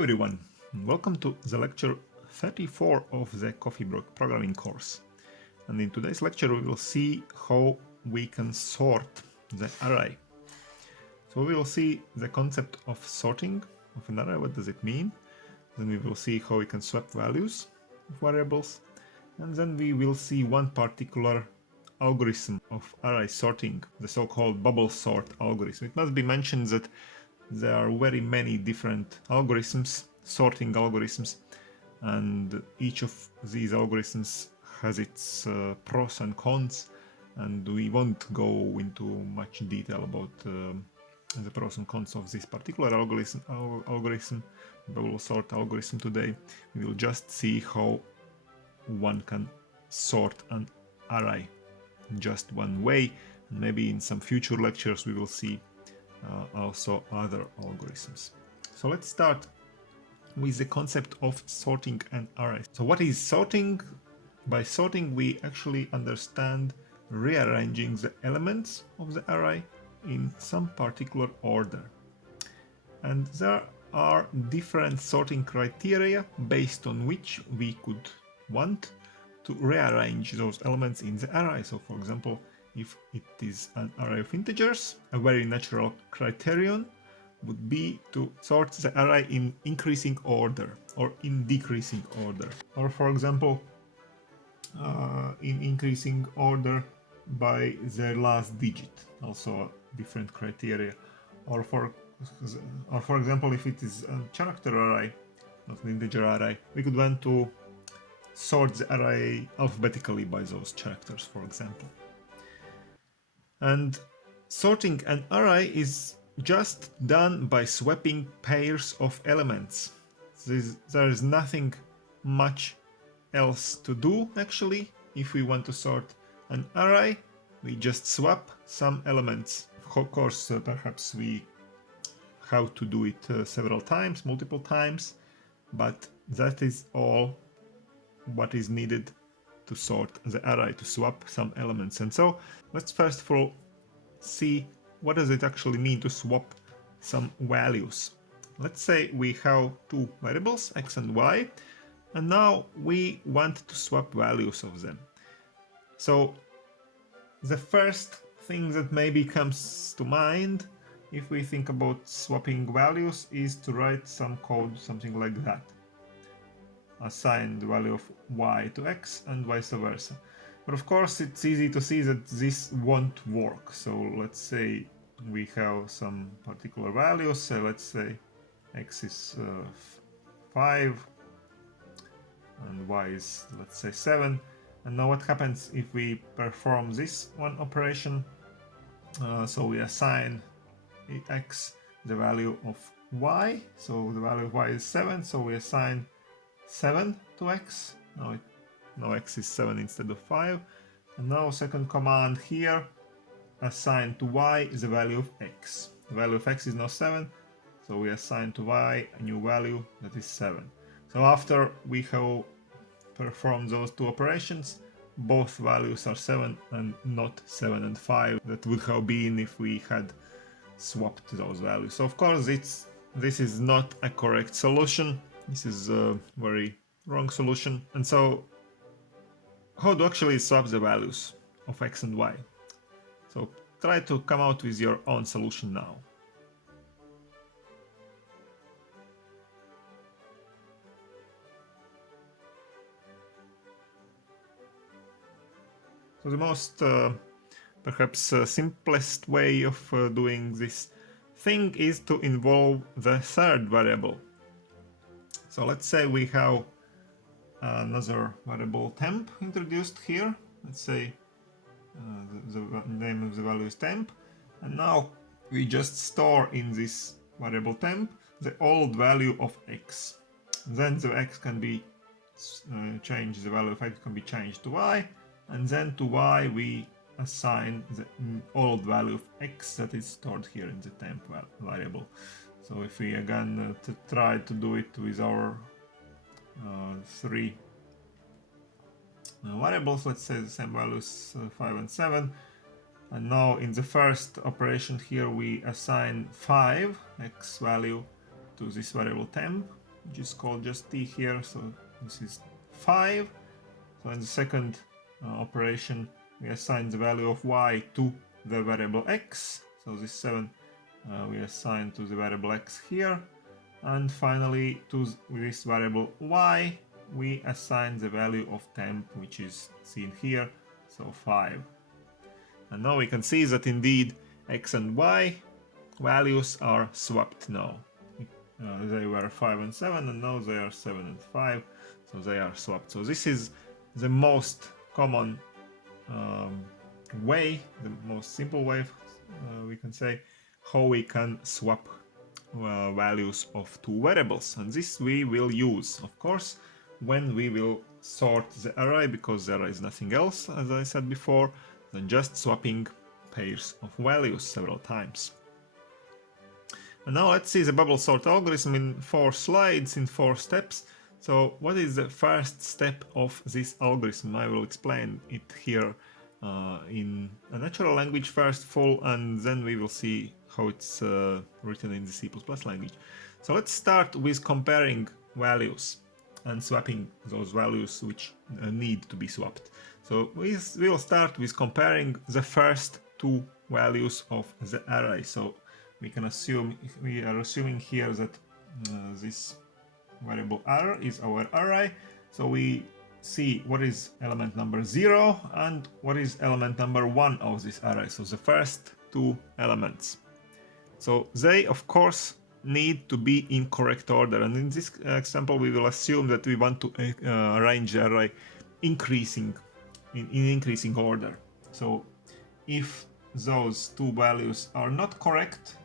Hello everyone, and welcome to the lecture 34 of the CoffeeBlock programming course. And in today's lecture we will see how we can sort the array. So we will see the concept of sorting of an array, what does it mean. Then we will see how we can swap values of variables. And then we will see one particular algorithm of array sorting, the so-called bubble sort algorithm. It must be mentioned that there are very many different algorithms, sorting algorithms, and each of these algorithms has its pros and cons, and we won't go into much detail about the pros and cons of this particular algorithm, bubble sort algorithm today. We will just see how one can sort an array in just one way, and maybe in some future lectures we will see also other algorithms. So let's start with the concept of sorting an array. So what is sorting? By sorting we actually understand rearranging the elements of the array in some particular order. And there are different sorting criteria based on which we could want to rearrange those elements in the array. So for example, if it is an array of integers, a very natural criterion would be to sort the array in increasing order or in decreasing order. Or for example, in increasing order by the last digit, also a different criteria. Or for example, if it is a character array, not an integer array, we could want to sort the array alphabetically by those characters, for example. And sorting an array is just done by swapping pairs of elements. There is nothing much else to do actually. If we want to sort an array, we just swap some elements. Of course, perhaps we have to do it several times, multiple times, but that is all what is needed to sort the array, to swap some elements. And so let's first of all see what does it actually mean to swap some values. Let's say we have two variables, x and y, and now we want to swap values of them. So the first thing that maybe comes to mind if we think about swapping values is to write some code, something like that. Assign the value of y to x and vice versa. But of course it's easy to see that this won't work. So let's say we have some particular values. So let's say x is 5 and y is, let's say, 7. And now what happens if we perform this one operation? So we assign x the value of y. So the value of y is 7. So we assign 7 to x. Now x is 7 instead of 5. And now second command here, assign to y the value of x. The value of x is now 7, so we assign to y a new value that is 7. So after we have performed those two operations, both values are 7 and not 7 and 5 that would have been if we had swapped those values. So of course this is not a correct solution. This is a very wrong solution. And so how to actually swap the values of x and y? So try to come out with your own solution now. So the most perhaps simplest way of doing this thing is to involve the third variable. So let's say we have another variable temp introduced here. Let's say the name of the value is temp, and now we just store in this variable temp the old value of x. Then the x can be changed, the value of x can be changed to y, and then to y we assign the old value of x that is stored here in the temp variable. So if we again try to do it with our three variables, let's say the same values 5 and 7, and now in the first operation here we assign 5 x value to this variable temp, which is called just t here, so this is 5. So in the second operation, we assign the value of y to the variable x, so this 7 we assign to the variable x here, and finally to this variable y we assign the value of temp, which is seen here, so 5. And now we can see that indeed x and y values are swapped now. They were 5 and 7, and now they are 7 and 5, so they are swapped. So this is the most common way, the most simple way, we can say, how we can swap values of two variables. And this we will use, of course, when we will sort the array, because there is nothing else, as I said before, than just swapping pairs of values several times. And now let's see the bubble sort algorithm in 4 slides, in 4 steps. So what is the first step of this algorithm? I will explain it here in a natural language first full, and then we will see how it's written in the C++ language. So let's start with comparing values and swapping those values which need to be swapped. So we will start with comparing the first 2 values of the array. So we are assuming here that this variable r is our array. So we see what is element number 0 and what is element number 1 of this array. So the first 2 elements. So they of course need to be in correct order, and in this example we will assume that we want to arrange the array in increasing order. So if those 2 values are not correct,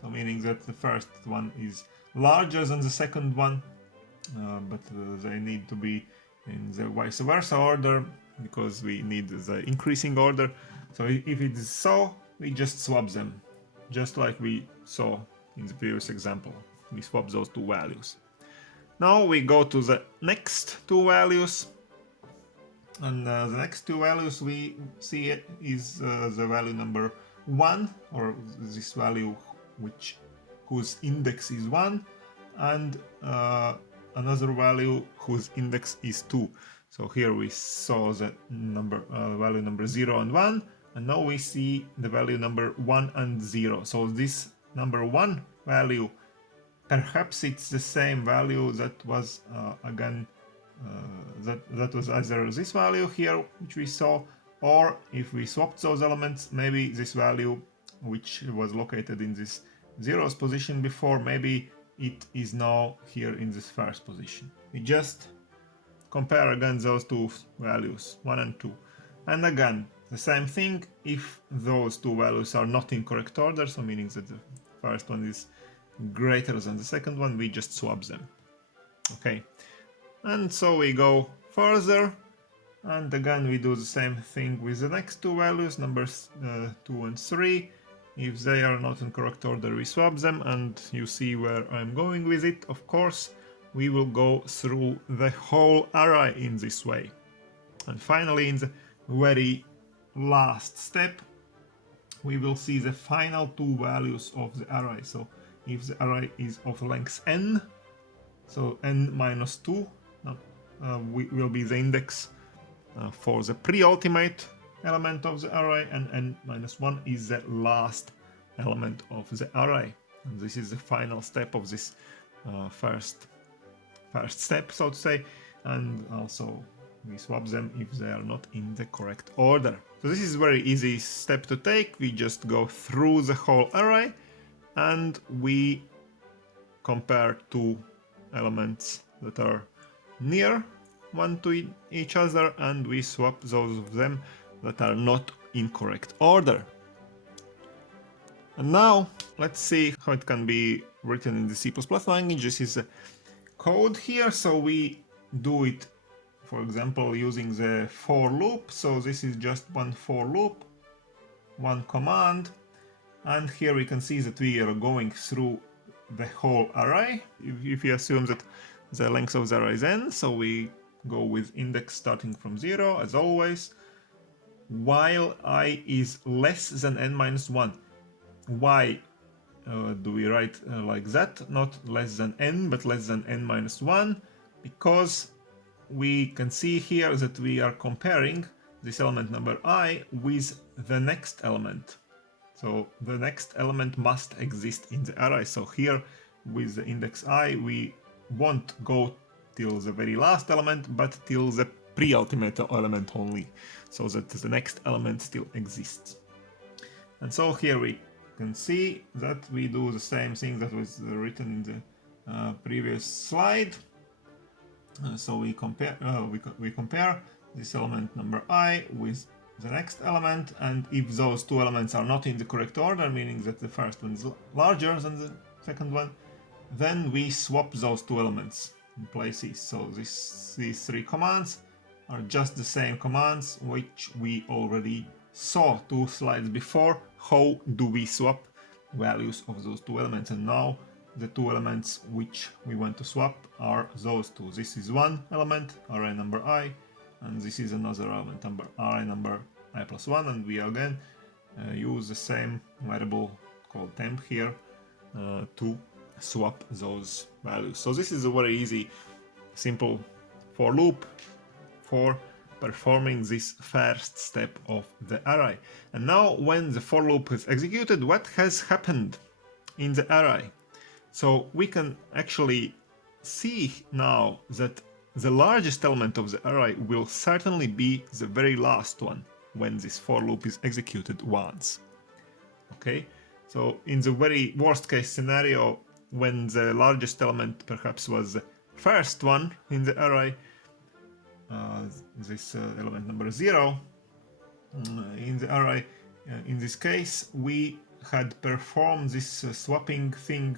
so meaning that the first one is larger than the second one, but they need to be in the vice versa order, because we need the increasing order. So if it is so, we just swap them, just like we saw in the previous example. We swap those 2 values. Now we go to the next 2 values, and the next 2 values we see is the value number 1, or this value whose index is 1, and another value whose index is 2. So here we saw the value number 0 and 1, and now we see the value number 1 and 0. So this number 1 value, perhaps it's the same value that was that was either this value here which we saw, or if we swapped those elements, maybe this value which was located in this 0th position before, maybe it is now here in this first position. We just compare again those 2 values, 1 and 2. And again, the same thing, if those 2 values are not in correct order, so meaning that the first one is greater than the second one, we just swap them. Okay, and so we go further, and again we do the same thing with the next 2 values, numbers 2 and 3. If they are not in correct order, we swap them, and you see where I'm going with it. Of course, we will go through the whole array in this way. And finally, in the very last step, we will see the final 2 values of the array. So if the array is of length n, so n minus 2 will be the index for the pre-ultimate element of the array, and n minus 1 is the last element of the array. And this is the final step of this first step, so to say, and also we swap them if they are not in the correct order. So this is a very easy step to take. We just go through the whole array and we compare 2 elements that are near one to each other, and we swap those of them that are not in correct order. And now let's see how it can be written in the C++ language. This is a code here, so we do it, for example, using the for loop. So this is just one for loop, one command, and here we can see that we are going through the whole array. If we assume that the length of the array is n, so we go with index starting from 0 as always, while I is less than n minus 1. Why do we write like that, not less than n, but less than n minus 1, because we can see here that we are comparing this element number I with the next element. So the next element must exist in the array. So here with the index I, we won't go till the very last element, but till the pre-ultimate element only, so that the next element still exists. And so here we can see that we do the same thing that was written in the previous slide. So we compare this element number I with the next element, and if those two elements are not in the correct order, meaning that the first one is larger than the second one, then we swap those two elements in places. So these three commands are just the same commands which we already saw 2 slides before. How do we swap values of those two elements? And now the two elements which we want to swap are those two. This is one element, array number I, and this is another element, array number I plus 1, and we again use the same variable called temp here to swap those values. So this is a very easy, simple for loop for performing this first step of the array. And now when the for loop is executed, what has happened in the array? So we can actually see now that the largest element of the array will certainly be the very last one when this for loop is executed once. Okay, so in the very worst case scenario, when the largest element perhaps was the first one in the array, this element number 0 in the array, in this case we had performed this swapping thing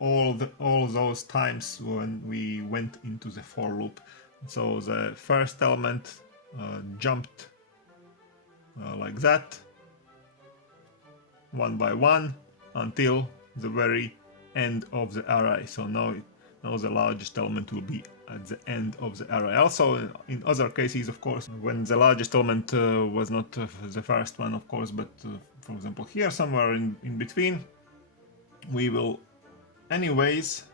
all those times when we went into the for loop. So the first element jumped like that, one by one, until the very end of the array. So now the largest element will be at the end of the array. Also, in other cases, of course, when the largest element was not the first one, of course, but for example here, somewhere in between, we will anyways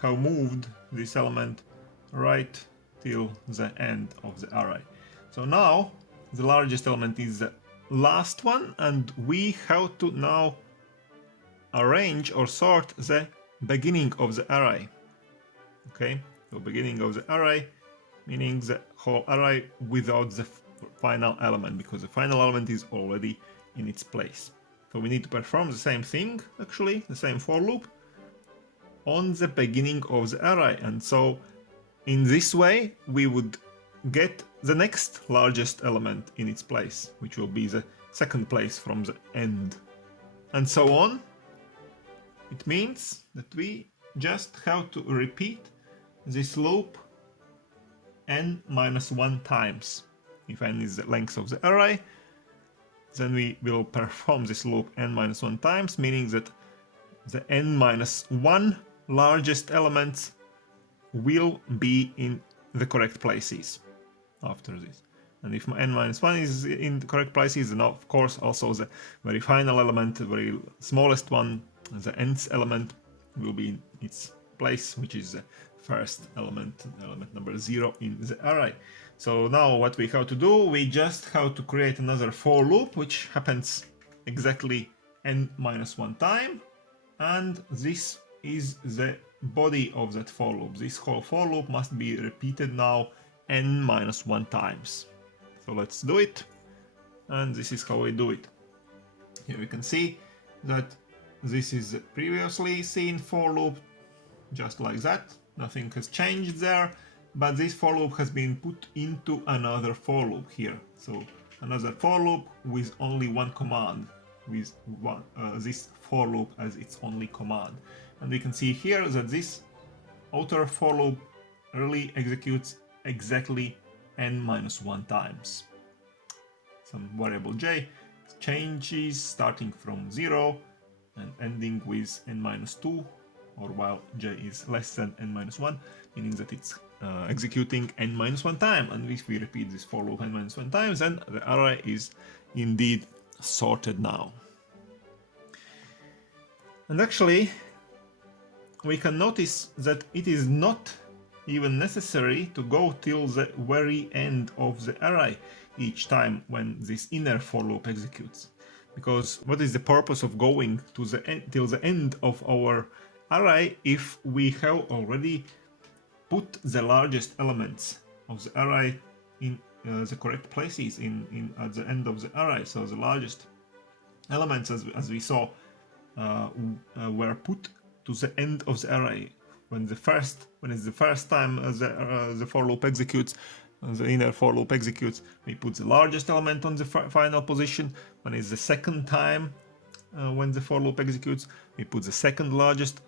have moved this element right till the end of the array. So now the largest element is the last one, and we have to now arrange or sort the beginning of the array. Okay, so beginning of the array, meaning the whole array without the final element, because the final element is already in its place. So we need to perform the same thing, actually, the same for loop on the beginning of the array. And so in this way we would get the next largest element in its place, which will be the second place from the end, and so on. It means that we just have to repeat this loop n-1 times. If n is the length of the array, then we will perform this loop n-1 times, meaning that the n-1 largest elements will be in the correct places after this. And if n-1 is in the correct places, then of course also the very final element, the very smallest one, the nth element, will be in its place, which is the first element, element number 0 in the array. So now what we have to do, we just have to create another for loop, which happens exactly n-1 time, and this is the body of that for loop. This whole for loop must be repeated now n-1 times. So let's do it, and this is how we do it. Here we can see that this is the previously seen for loop, just like that. Nothing has changed there, but this for loop has been put into another for loop here. So another for loop with only one command, with this for loop as its only command. And we can see here that this outer for loop really executes exactly n-1 times. Some variable j changes starting from 0 and ending with n-2, or while j is less than n-1, meaning that it's executing n-1 time. And if we repeat this for loop n-1 times, then the array is indeed sorted now. And actually, we can notice that it is not even necessary to go till the very end of the array each time when this inner for loop executes. Because what is the purpose of going to the till the end of our array if we have already put the largest elements of the array in the correct places at the end of the array? So the largest elements, as we saw, were put to the end of the array when it's the first time the for loop executes. The inner for loop executes, we put the largest element on the final position. When it's the second time when the for loop executes, we put the second largest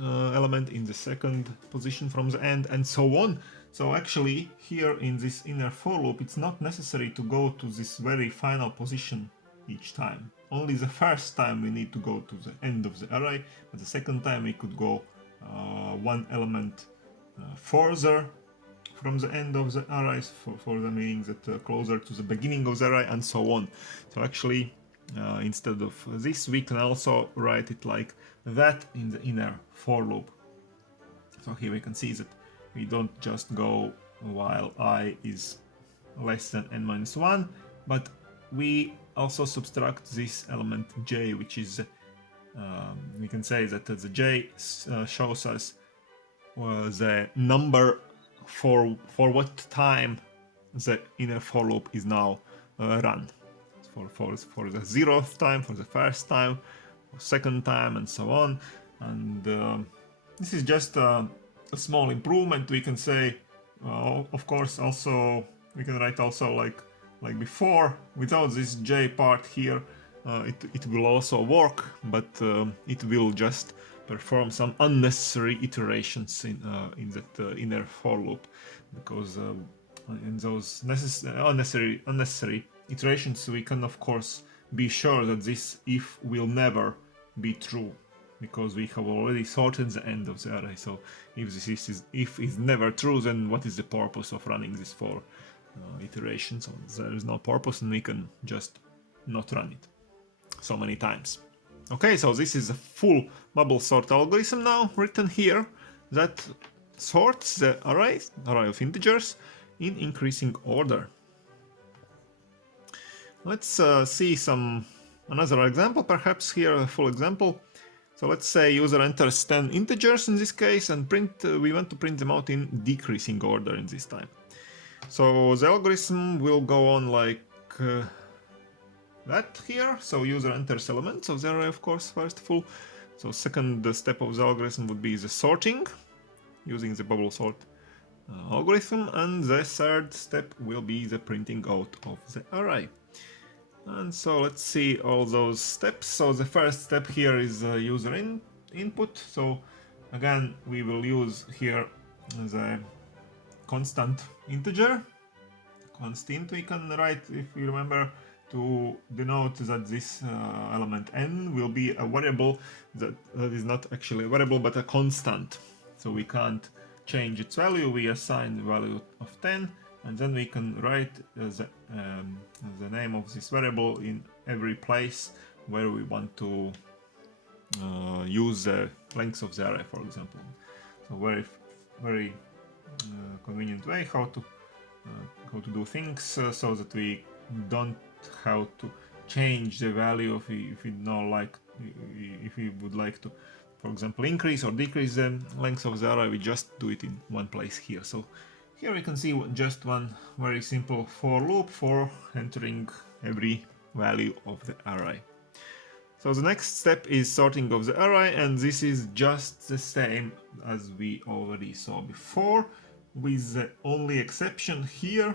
element in the second position from the end, and so on. So actually here in this inner for loop, it's not necessary to go to this very final position each time. Only the first time we need to go to the end of the array, but the second time we could go one element further from the end of the array, for the meaning that closer to the beginning of the array, and so on. So actually, instead of this, we can also write it like that in the inner for loop. So here we can see that we don't just go while I is less than n-1, but we also subtract this element j, which is we can say that the j shows us the number for what time the inner for loop is now run. For the 0th time, for the first time, for second time, and so on. And this is just a small improvement. We can say, of course, also we can write also like before, without this j part here, it will also work, but it will just perform some unnecessary iterations in that inner for loop, because in those unnecessary iterations we can of course be sure that this if will never be true, because we have already sorted the end of the array. So if if is never true, then what is the purpose of running this for iterations? So there is no purpose, and we can just not run it so many times. Okay, so this is a full bubble sort algorithm now written here that sorts the array of integers in increasing order. Let's see another example, perhaps here a full example. So let's say user enters 10 integers in this case, and we want to print them out in decreasing order in this time. So the algorithm will go on like that here. So user enters elements of the array, of course, first of all. So second step of the algorithm would be the sorting using the bubble sort algorithm, and the third step will be the printing out of the array. And so let's see all those steps. So the first step here is user input. So again, we will use here the constant integer. Constant we can write, if you remember, to denote that this element n will be a variable that is not actually a variable but a constant. So we can't change its value. We assign the value of 10, and then we can write the name of this variable in every place where we want to use the length of the array, for example. So very convenient way how to do things so that we don't have to change the value if we would like to, for example, increase or decrease the length of the array. We just do it in one place here. So here we can see just one very simple for loop for entering every value of the array. So the next step is sorting of the array, and this is just the same as we already saw before, with the only exception here,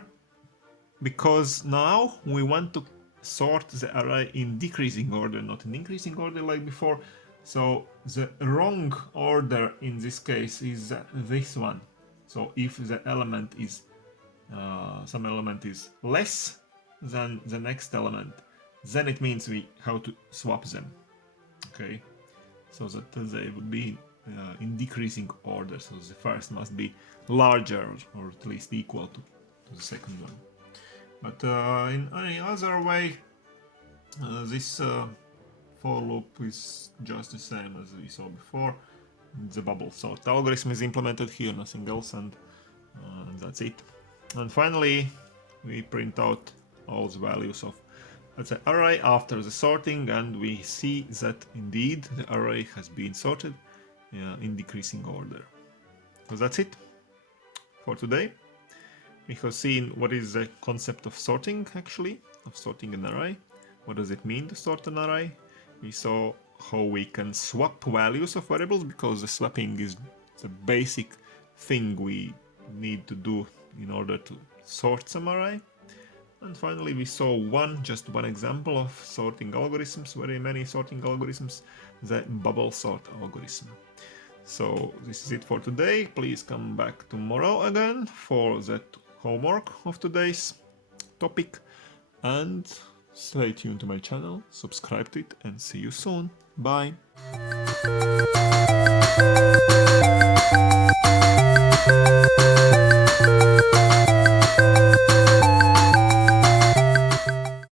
because now we want to sort the array in decreasing order, not in increasing order like before. So the wrong order in this case is this one. So if the element is some element is less than the next element, then it means we have to swap them. Okay, so that they would be in decreasing order. So the first must be larger or at least equal to the second one. But in any other way, this for loop is just the same as we saw before. The bubble sort algorithm is implemented here, nothing else, and that's it. And finally, we print out all the values of, let's say, array after the sorting, and we see that indeed the array has been sorted in decreasing order. So that's it for today. We have seen what is the concept of sorting, actually, of sorting an array. What does it mean to sort an array? We saw how we can swap values of variables, because the swapping is the basic thing we need to do in order to sort some array. And finally, we saw just one example of sorting algorithms, very many sorting algorithms, the bubble sort algorithm. So this is it for today. Please come back tomorrow again for that homework of today's topic, and stay tuned to my channel, subscribe to it, and see you soon. Bye.